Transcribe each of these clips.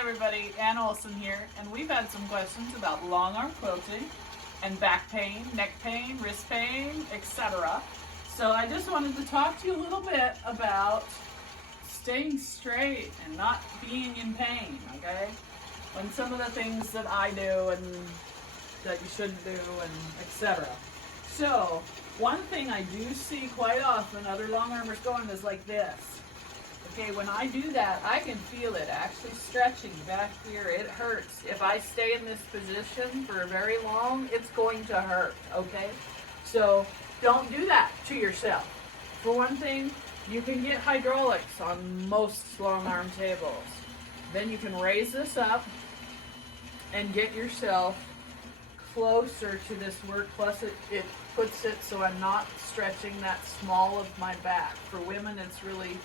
everybody, Ann Olson here, and we've had some questions about long arm quilting and back pain, neck pain, wrist pain, etc. So I just wanted to talk to you a little bit about staying straight and not being in pain, okay? And some of the things that I do and that you shouldn't do and etc. So one thing I do see quite often other long armers going is like this. Okay, when I do that, I can feel it actually stretching back here. It hurts. If I stay in this position for very long, it's going to hurt, okay? So don't do that to yourself. For one thing, you can get hydraulics on most long arm tables. Then you can raise this up and get yourself closer to this work. Plus it puts it so I'm not stretching that small of my back. For women, it's really,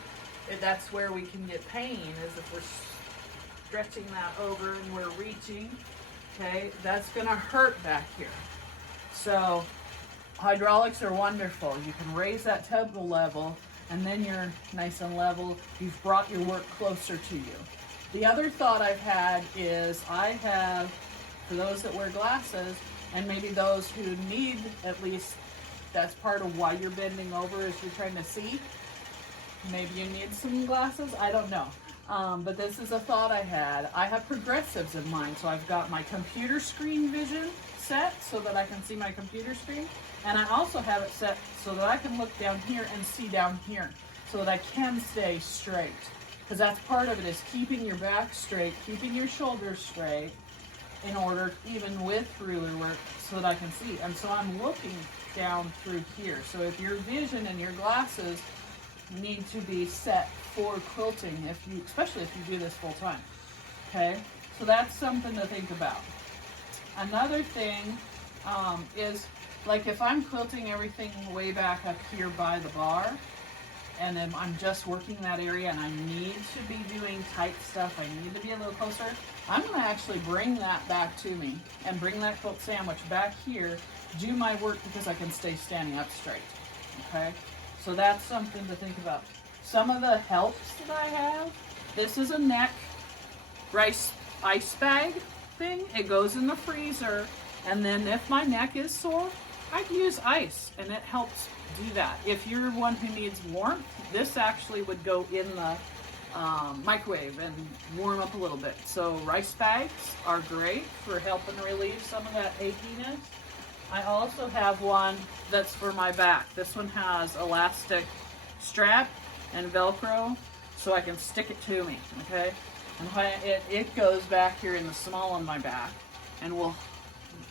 that's where we can get pain, is if we're stretching that over and we're reaching, okay? That's gonna hurt back here. So hydraulics are wonderful. You can raise that table level and then you're nice and level. You've brought your work closer to you. The other thought I've had is I have, for those that wear glasses, and maybe those who need, at least that's part of why you're bending over, is you're trying to see. Maybe you need some glasses, I don't know. But this is a thought I had. I have progressives in mine, so I've got my computer screen vision set so that I can see my computer screen. And I also have it set so that I can look down here and see down here, so that I can stay straight. Because that's part of it, is keeping your back straight, keeping your shoulders straight, in order, even with ruler work, so that I can see. And so I'm looking down through here. So if your vision and your glasses need to be set for quilting, especially if you do this full time, okay? So that's something to think about. Another thing is, like if I'm quilting everything way back up here by the bar, and then I'm just working that area and I need to be doing tight stuff, I need to be a little closer, I'm going to actually bring that back to me and bring that quilt sandwich back here, do my work, because I can stay standing up straight, okay? So that's something to think about. Some of the helps that I have, this is a neck rice ice bag thing. It goes in the freezer, and then if my neck is sore, I can use ice, and it helps do that. If you're one who needs warmth, this actually would go in the microwave and warm up a little bit. So rice bags are great for helping relieve some of that achiness. I also have one that's for my back. This one has elastic strap and Velcro, so I can stick it to me, okay? And when it goes back here in the small of my back, and will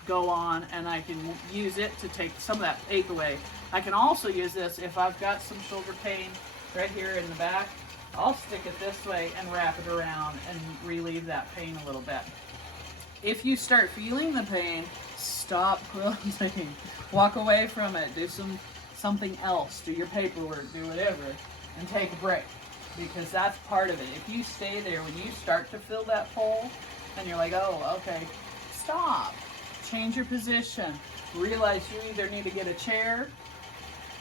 go on, and I can use it to take some of that ache away. I can also use this if I've got some shoulder pain right here in the back. I'll stick it this way and wrap it around and relieve that pain a little bit. If you start feeling the pain, stop quilting. Walk away from it. Do something else. Do your paperwork. Do whatever. And take a break. Because that's part of it. If you stay there, when you start to feel that pull, and you're like, oh, okay, stop. Change your position. Realize you either need to get a chair,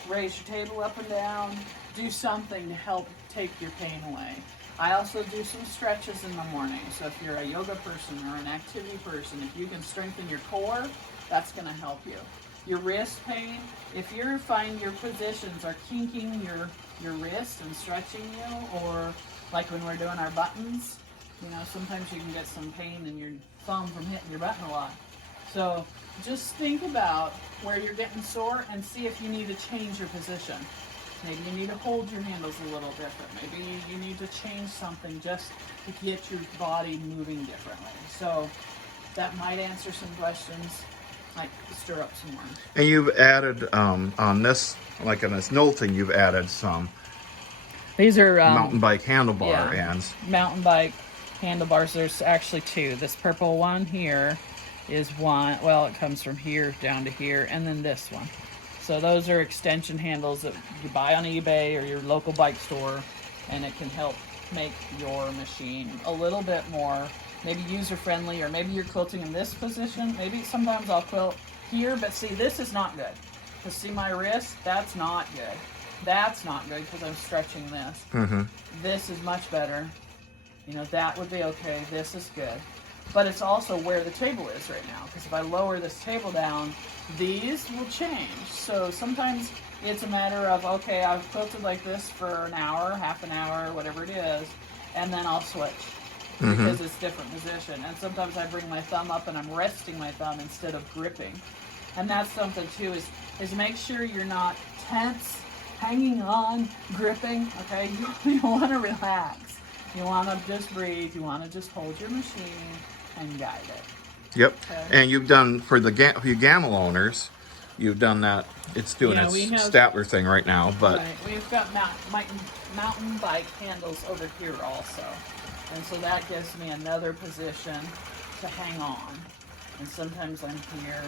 raise your table up and down, do something to help take your pain away. I also do some stretches in the morning. So if you're a yoga person or an activity person, if you can strengthen your core, that's going to help you. Your wrist pain, if you find your positions are kinking your wrist and stretching you, or like when we're doing our buttons, sometimes you can get some pain in your thumb from hitting your button a lot. So just think about where you're getting sore and see if you need to change your position. Maybe you need to hold your handles a little different. Maybe you need to change something just to get your body moving differently. So that might answer some questions, like stir up some more. And you've added on this, like on this Knolting, you've added some. These are mountain bike handlebar ends. Mountain bike handlebars. There's actually two. This purple one here is one. Well, it comes from here down to here, and then this one. So those are extension handles that you buy on eBay or your local bike store, and it can help make your machine a little bit more maybe user-friendly, or maybe you're quilting in this position. Maybe sometimes I'll quilt here, but see, this is not good. Because see my wrist? That's not good. That's not good because I'm stretching this. Mm-hmm. This is much better. You know, that would be okay. This is good. But it's also where the table is right now, because if I lower this table down, these will change. So sometimes it's a matter of, okay, I've quilted like this for an hour, half an hour, whatever it is, and then I'll switch because it's different position. And sometimes I bring my thumb up and I'm resting my thumb instead of gripping. And that's something too, is make sure you're not tense, hanging on, gripping, okay? You want to relax. You want to just breathe. You want to just hold your machine and guide it. Yep. Okay. And you've done, for the you gamma owners, you've done that. It's doing Yeah, its we have- Statler thing right now, but Right. We've got mountain bike handles over here also. And so that gives me another position to hang on. And sometimes I'm here,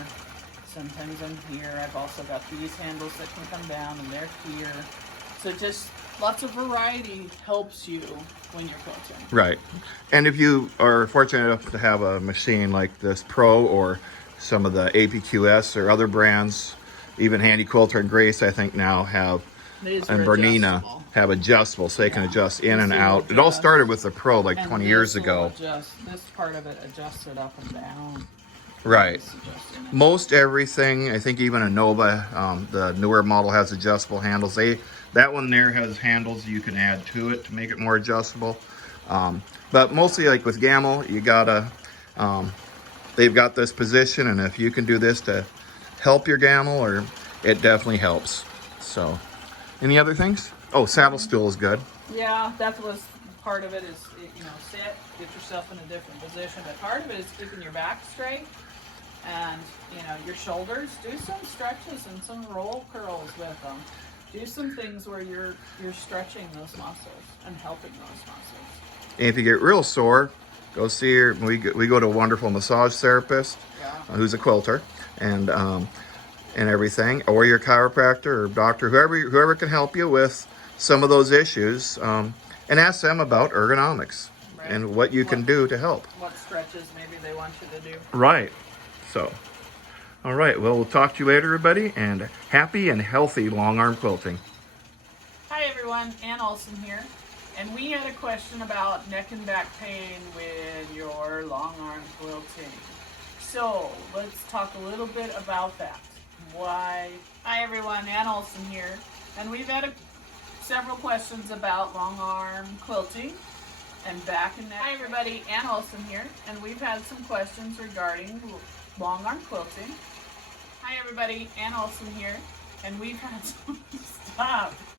sometimes I'm here. I've also got these handles that can come down and they're here. So just lots of variety helps you when you're quilting. right. And if you are fortunate enough to have a machine like this Pro or some of the APQS or other brands, even Handy Quilter and Grace, I think now have, These and are Bernina adjustable. have adjustable, so they can Yeah. adjust in and This will out. It all adjust. started with the Pro like And 20 years this will ago. adjust, this part of it adjusted up and down. Right. This adjusting it. Most everything, I think even a Nova, the newer model has adjustable handles. That one there has handles you can add to it to make it more adjustable. But mostly like with Gamma, you gotta, they've got this position, and if you can do this to help your Gamma, or it definitely helps. So, any other things? Oh, saddle stool is good. Yeah, that was part of it is, you know, sit, get yourself in a different position. But part of it is keeping your back straight and, you know, your shoulders. Do some stretches and some roll curls with them. Do some things where you're stretching those muscles and helping those muscles. And if you get real sore, go see her. We go to a wonderful massage therapist who's a quilter, and everything, or your chiropractor or doctor, whoever can help you with some of those issues, and ask them about ergonomics and what you can do to help. What stretches maybe they want you to do. Right. So, all right. Well, we'll talk to you later, everybody, and happy and healthy long arm quilting. Hi everyone, Ann Olson here. And we had a question about neck and back pain with your long arm quilting. So let's talk a little bit about that. Why? Hi everyone, Ann Olson here. And we've had several questions about long arm quilting and back and neck. Hi everybody, Ann Olson here. And we've had some questions regarding long arm quilting. Hi everybody, Ann Olson here. And we've had some, stop.